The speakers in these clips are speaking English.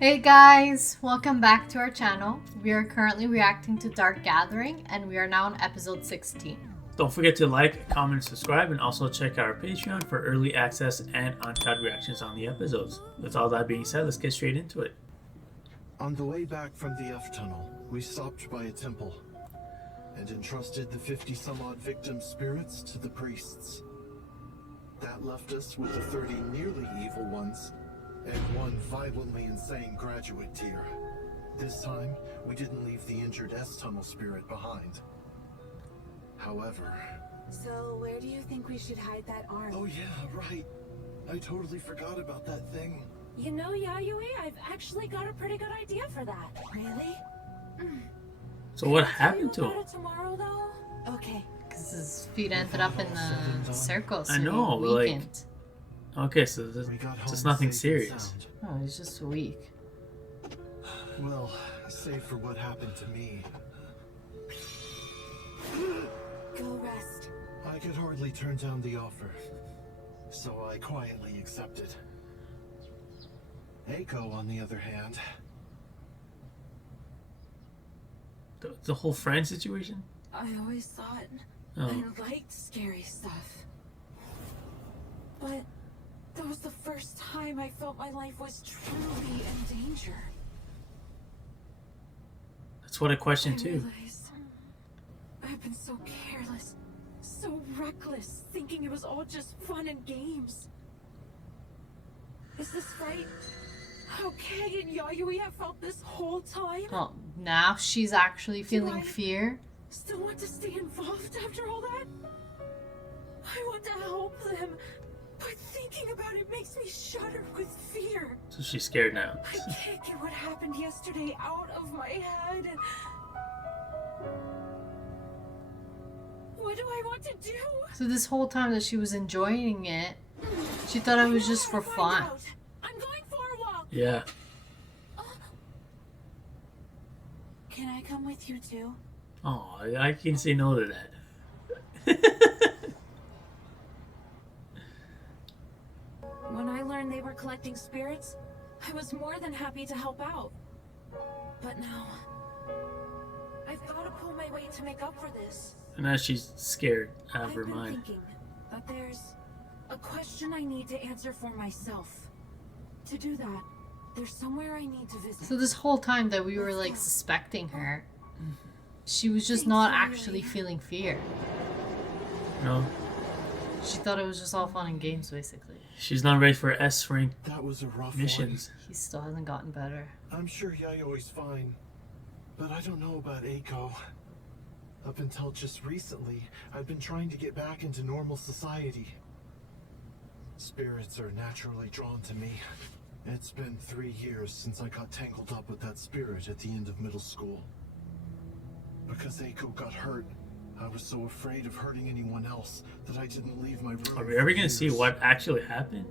Hey guys, welcome back to our channel. We are currently reacting to Dark Gathering and we are now on episode 16. Don't forget to like, comment, and subscribe, and also check out our Patreon for early access and uncut reactions on the episodes. With all that being said, let's get straight into it. On the way back from the F tunnel, we stopped by a temple and entrusted the 50-some-odd victim spirits to the priests. That left us with the 30 nearly evil ones and one violently insane graduate tier. This time, we didn't leave the injured S-tunnel spirit behind. However... So, where do you think we should hide that arm? Oh yeah, right. I totally forgot about that thing. You know, Yayoi, I've actually got a pretty good idea for that. Really? So what happened to him? About it tomorrow, though? Okay. Because his feet ended up in the circle, so I know, he like... weakened. Okay, so this is nothing serious. Oh, he's just weak. Well, save for what happened to me. Go rest. I could hardly turn down the offer, so I quietly accepted. Eiko, on the other hand... The whole friend situation? I always thought I liked scary stuff. But that was the first time I felt my life was truly in danger. That's what I questioned too. Realized I've been so careless, so reckless, thinking it was all just fun and games. Is this right? How Kay and Yayoi have felt this whole time? Well, now she's actually feeling fear. Still want to stay involved after all that? I want to help them, but thinking about it makes me shudder with fear. So she's scared now. I can't get what happened yesterday out of my head. What do I want to do? So this whole time that she was enjoying it, she thought it was just for fun. I'm going for a walk. Yeah. Can I come with you too? Oh, I can say no to that. When I learned they were collecting spirits, I was more than happy to help out. But now, I've got to pull my weight to make up for this. And now she's scared out of her I've been mind. thinking that there's a question I need to answer for myself. To do that, there's somewhere I need to visit. So this whole time that we were like suspecting her, she was just not actually feeling fear. No. She thought it was just all fun and games, basically. She's not ready for S rank That was a rough missions. He still hasn't gotten better. one. I'm sure Yayoi's fine, but I don't know about Eiko. Up until just recently, I've been trying to get back into normal society. Spirits are naturally drawn to me. It's been 3 years since I got tangled up with that spirit at the end of middle school. Because Eiko got hurt, I was so afraid of hurting anyone else that I didn't leave my room. Are we ever gonna see what actually happened?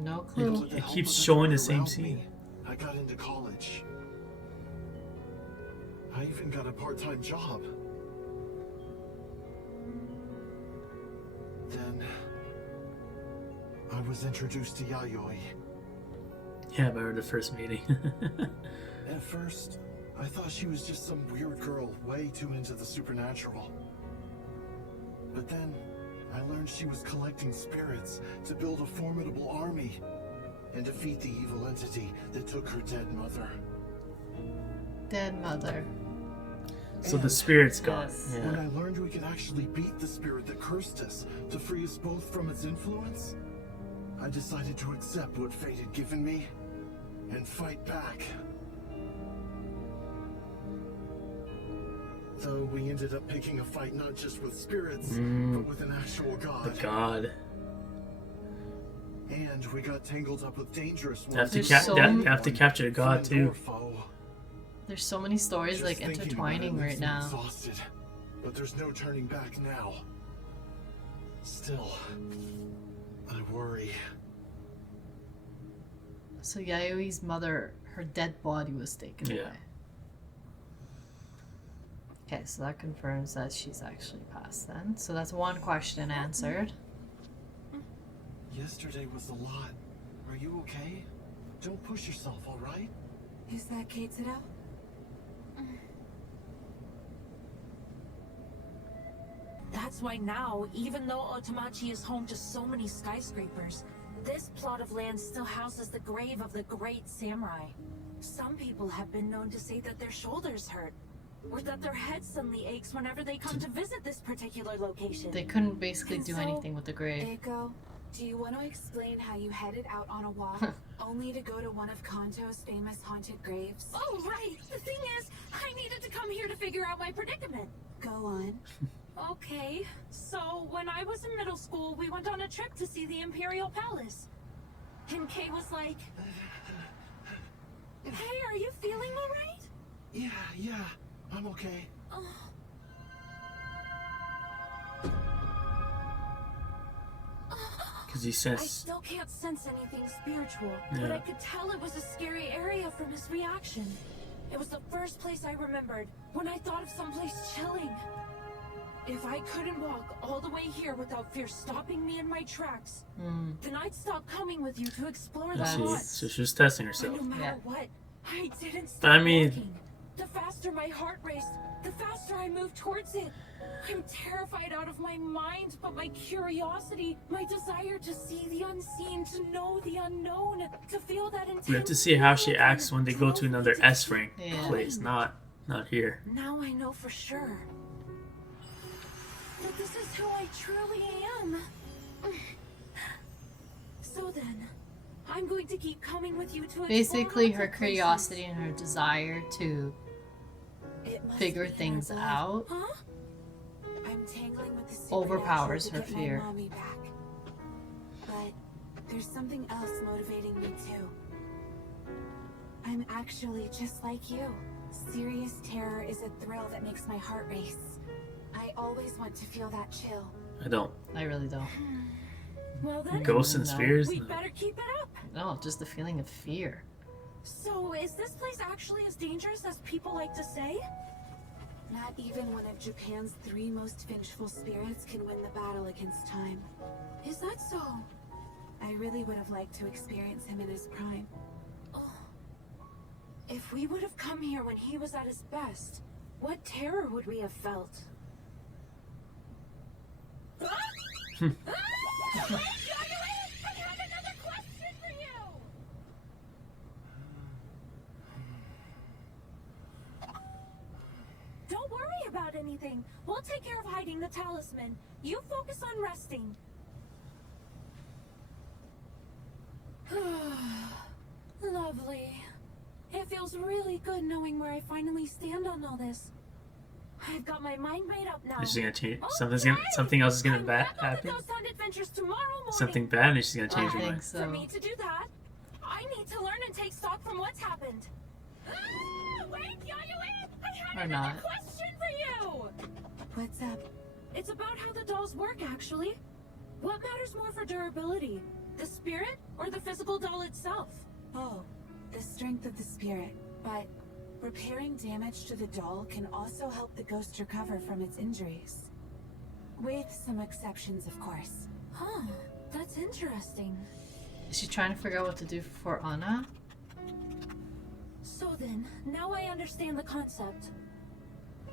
No clue. It keeps showing the same scene. I got into college. I even got a part-time job. Then I was introduced to Yayoi. Yeah, I remember the first meeting. At first, I thought she was just some weird girl way too into the supernatural. But then, I learned she was collecting spirits to build a formidable army and defeat the evil entity that took her dead mother. Dead mother. So the spirit's gone. Yes. When Yeah. I learned we could actually beat the spirit that cursed us to free us both from its influence, I decided to accept what fate had given me and fight back. Though we ended up picking a fight not just with spirits, but with an actual god. The god. And we got tangled up with dangerous They have ones. to, have to capture the god Friend or too. foe. There's so many stories Just like thinking about it intertwining makes right me now. Exhausted, but there's no turning back now. Still, I worry. So Yayoi's mother, her dead body was taken Yeah. away. Okay, so that confirms that she's actually passed then. So that's one question answered. Yesterday was a lot. Are you okay? Don't push yourself, alright? Is that Keitsudo? That's why now, even though Otamachi is home to so many skyscrapers, this plot of land still houses the grave of the great samurai. Some people have been known to say that their shoulders hurt, or that their head suddenly aches whenever they come to visit this particular location. They couldn't basically do anything with the grave. Eiko, do you want to explain how you headed out on a walk only to go to one of Kanto's famous haunted graves? Oh, right! The thing is, I needed to come here to figure out my predicament. Go on. Okay, so when I was in middle school, we went on a trip to see the Imperial Palace. And Kay was like, hey, are you feeling alright? Yeah, I'm okay. Because he I says, still can't sense anything spiritual, but Yeah. I could tell it was a scary area from his reaction. It was the first place I remembered when I thought of someplace chilling. If I couldn't walk all the way here without fear stopping me in my tracks, then I'd stop coming with you to explore the I see. spots. So she was testing But herself. no matter Yeah. what, I didn't But stop I mean- walking. The faster my heart raced, the faster I moved towards it. I'm terrified out of my mind, but my curiosity, my desire to see the unseen, to know the unknown, to feel that intense We have to see how she feeling acts when they go to drove me another keep S rank Yeah. place, not here. Now I know for sure that this is who I truly am. So then, I'm going to keep coming with you to explore Basically, her haunted places. curiosity and her desire to It must figure be in things her blood. out Huh? I'm tangling with the overpowers supernatural her to get fear. my mommy back. But there's something else motivating me too. I'm actually just like you. Serious terror is a thrill that makes my heart race. I always want to feel that chill. I don't. I really don't. Well then, Ghosts and No. spheres? we No. better keep it up. No, just the feeling of fear. So, is this place actually as dangerous as people like to say? Not even one of Japan's 3 most vengeful spirits can win the battle against time. Is that so? I really would have liked to experience him in his prime. If we would have come here when he was at his best, what terror would we have felt? I have another question for you! Don't worry about anything. We'll take care of hiding the talisman. You focus on resting. Lovely. It feels really good knowing where I finally stand on all this. I've got my mind made up now. Is she gonna change? Okay. Something else is gonna I'm back on happen. the Ghost Hunt adventures tomorrow morning. Something bad, and she's gonna change I her think mind. so. For me to do that, I need to learn and take stock from what's happened. Wait, Yayoi! I Or have another not. question for you! What's up? It's about how the dolls work, actually. What matters more for durability? The spirit or the physical doll itself? Oh, the strength of the spirit. But repairing damage to the doll can also help the ghost recover from its injuries. With some exceptions, of course. Huh, that's interesting. Is she trying to figure out what to do for Anna? So then, now I understand the concept.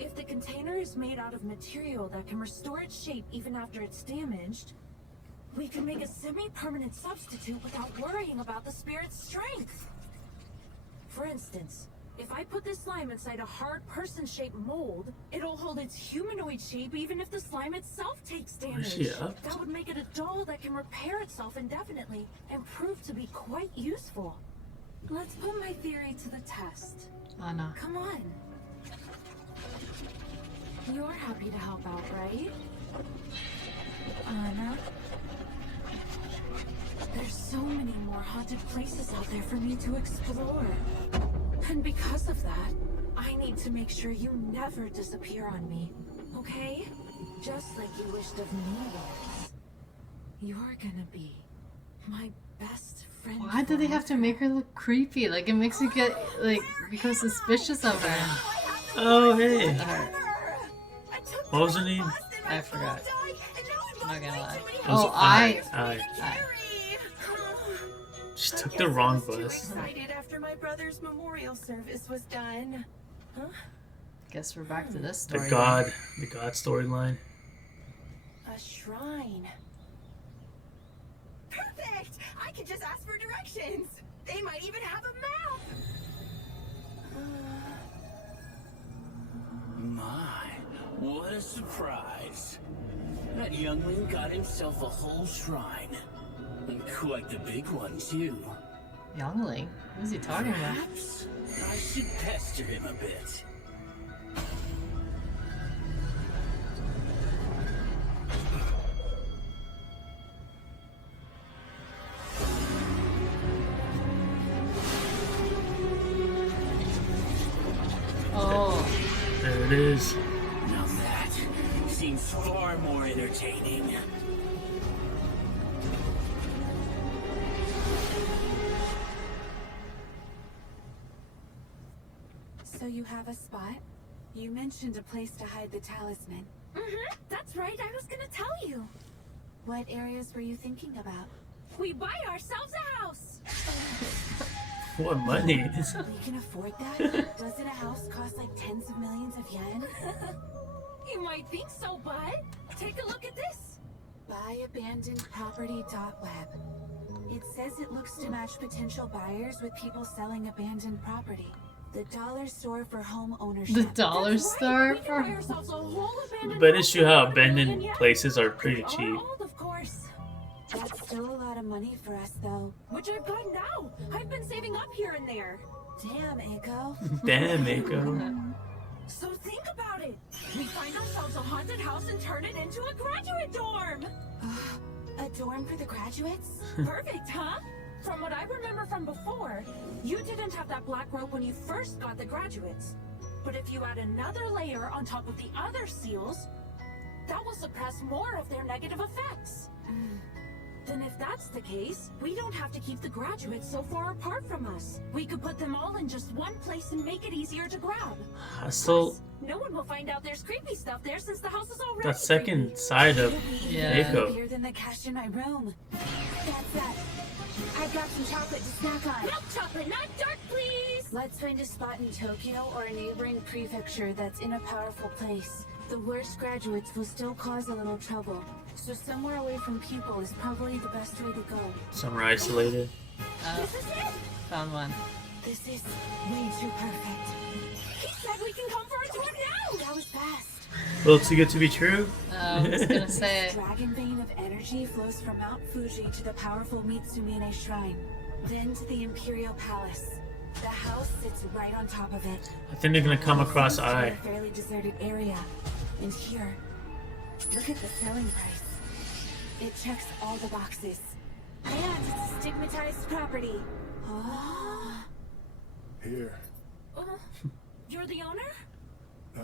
If the container is made out of material that can restore its shape even after it's damaged, we can make a semi-permanent substitute without worrying about the spirit's strength. For instance, if I put this slime inside a hard person-shaped mold, it'll hold its humanoid shape even if the slime itself takes What is damage. she up to? That would make it a doll that can repair itself indefinitely and prove to be quite useful. Let's put my theory to the test. Anna. Come on. You're happy to help out, right? Anna? There's so many more haunted places out there for me to explore. And because of that, I need to make sure you never disappear on me. Okay? Just like you wished of me once. You're gonna be my best friend. Why do they have to make her look creepy? Like, it makes me get, like, become suspicious of her. Oh, hey. Her. What was her name? I forgot. I'm not gonna lie. Was Oh, it I? I. She I took guess the I wrong was too bus. excited after my brother's memorial service was done. Huh? Guess we're back to this The story. god storyline. A shrine. Perfect! I could just ask for directions. They might even have a map. My, what a surprise. That youngling got himself a whole shrine. And quite the big one, too. Youngling? Who's he talking about? Perhaps I should pester him a bit. Oh. There it is. Now that seems far more entertaining. So you have a spot? You mentioned a place to hide the talisman. That's right, I was gonna tell you. What areas were you thinking about? We buy ourselves a house. What money? We can afford that? Doesn't a house cost like tens of millions of yen? You might think so, bud. Take a look at this. Buyabandonedproperty.web. It says it looks to match potential buyers with people selling abandoned property. The dollar store for home ownership. The dollar That's right, store we can for. buy ourselves a whole abandoned But it's true how house for $1 million abandoned yen. places are pretty They cheap. old, of course. That's still a lot of money for us, though. Which I've got now. I've been saving up here and there. Damn, Eiko. Damn, Mako. So think about it. We find ourselves a haunted house and turn it into a graduate dorm. A dorm for the graduates? Perfect, huh? From what I remember from before, you didn't have that black rope when you first got the graduates. But if you add another layer on top of the other seals, that will suppress more of their negative effects. Then if that's the case, we don't have to keep the graduates so far apart from us. We could put them all in just one place and make it easier to grab. So No one will find out there's creepy stuff there since the house is already the second creepy. side of Yeah. Mako. Bigger than the cash in my room. That's that. I've got some chocolate to snack on. Milk chocolate, not dark, please! Let's find a spot in Tokyo or a neighboring prefecture that's in a powerful place. The worst graduates will still cause a little trouble. So somewhere away from people is probably the best way to go. Somewhere isolated. This is it! Found one. This is way too perfect. He said we can come for a tour now! That was fast. A little too good to be true. I was gonna say. Dragon vein of energy flows from Mount Fuji to the powerful Mitsumine Shrine, then to the Imperial Palace. The house sits right on top of it. I think they're gonna come across Seems to be Eye. a fairly deserted area. And here, look at the selling price. It checks all the boxes. And it's a stigmatized property. Oh. Here. You're the owner?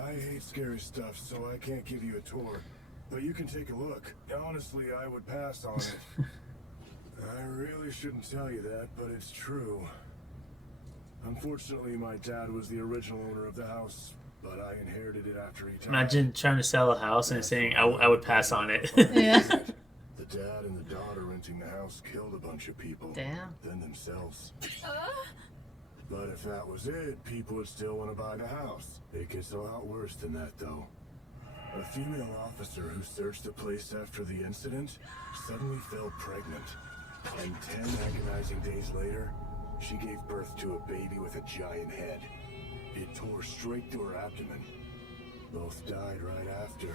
I hate scary stuff, so I can't give you a tour. But you can take a look. Honestly, I would pass on it. I really shouldn't tell you that, but it's true. Unfortunately, my dad was the original owner of the house, but I inherited it after he died. Imagine trying to sell a house and saying, I would pass on it. Yeah. The dad and the daughter renting the house killed a bunch of people. Damn. Then themselves. Uh, But if that was it, people would still want to buy the house. It gets a lot worse than that, though. A female officer who searched the place after the incident suddenly fell pregnant. And 10 agonizing days later, she gave birth to a baby with a giant head. It tore straight through her abdomen. Both died right after.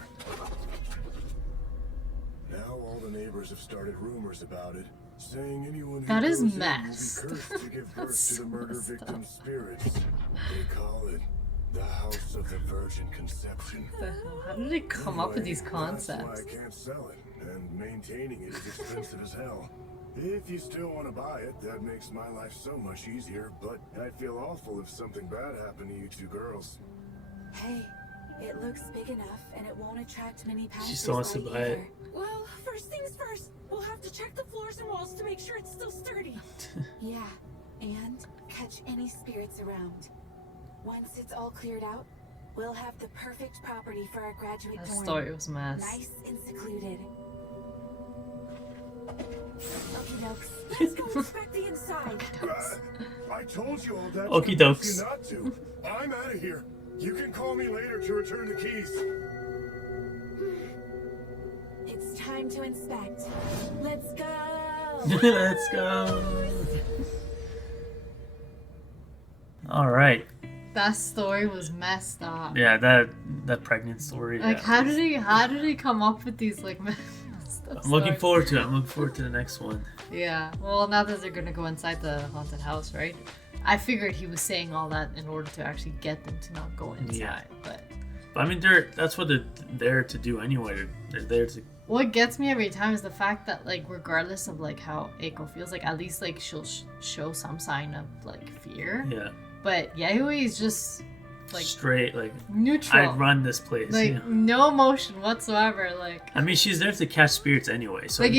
Now all the neighbors have started rumors about it, saying anyone who That is goes in messed. will be cursed to give birth That's to the murder messed up. victim's spirits. They call it the House of the Virgin Conception. How did they come up with these Anyway, That's concepts? why I can't sell it, and maintaining it is expensive as hell. If you still want to buy it, that makes my life so much easier, but I'd feel awful if something bad happened to you two girls. Hey, it looks big enough and it won't attract many passers still wants to by buy it. either. well, first things first. We'll have to check the floors and walls to make sure it's still sturdy. Yeah, and catch any spirits around. Once it's all cleared out, we'll have the perfect property for our graduate That dorm. story was mess. Nice and secluded. Okie dokes. Let's go inspect the inside. I told you all that. Okie dokes. Not to. I'm out of here. You can call me later to return the keys. It's time to inspect. Let's go. Let's go. All right. That story was messed up. Yeah, that pregnant story. Like, yeah. how did he come up with these like messed up I'm looking stories? forward to it. I'm looking forward to the next one. Yeah. Well, now that they're gonna go inside the haunted house, right? I figured he was saying all that in order to actually get them to not go inside. Yeah. But I mean, that's what they're there to do anyway. They're there to. what gets me every time is the fact that, like, regardless of like how Eiko feels, like at least like she'll show some sign of like fear. Yeah. But Yayoi is just like straight, like, neutral. I run this place. Like, yeah. no emotion whatsoever. Like, I mean, she's there to catch spirits anyway. So Like,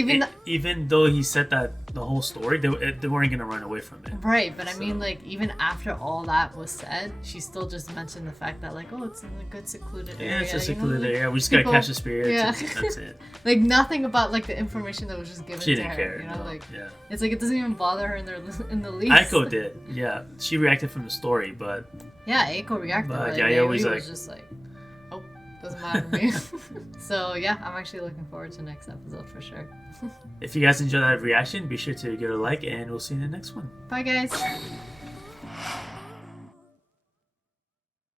even though he said that the whole story, they weren't gonna run away from it. right, but I mean, like, even after all that was said, she still just mentioned the fact that, like, oh, it's in a good secluded area. Yeah, it's a you know, secluded like, area. We just gotta people- catch the spirits. Yeah. And that's it. Like, nothing about, like, the information that was just given She to didn't her. care. You know, No. like, Yeah. it's like it doesn't even bother her in the least. Aiko did. Yeah, she reacted from the story, but Yeah, Eiko reacted. But But yeah, yeah, he always, was like- just like, oh, doesn't matter to me. So yeah, I'm actually looking forward to next episode for sure. if you guys enjoyed that reaction, be sure to give it a like, and we'll see you in the next one. Bye, guys.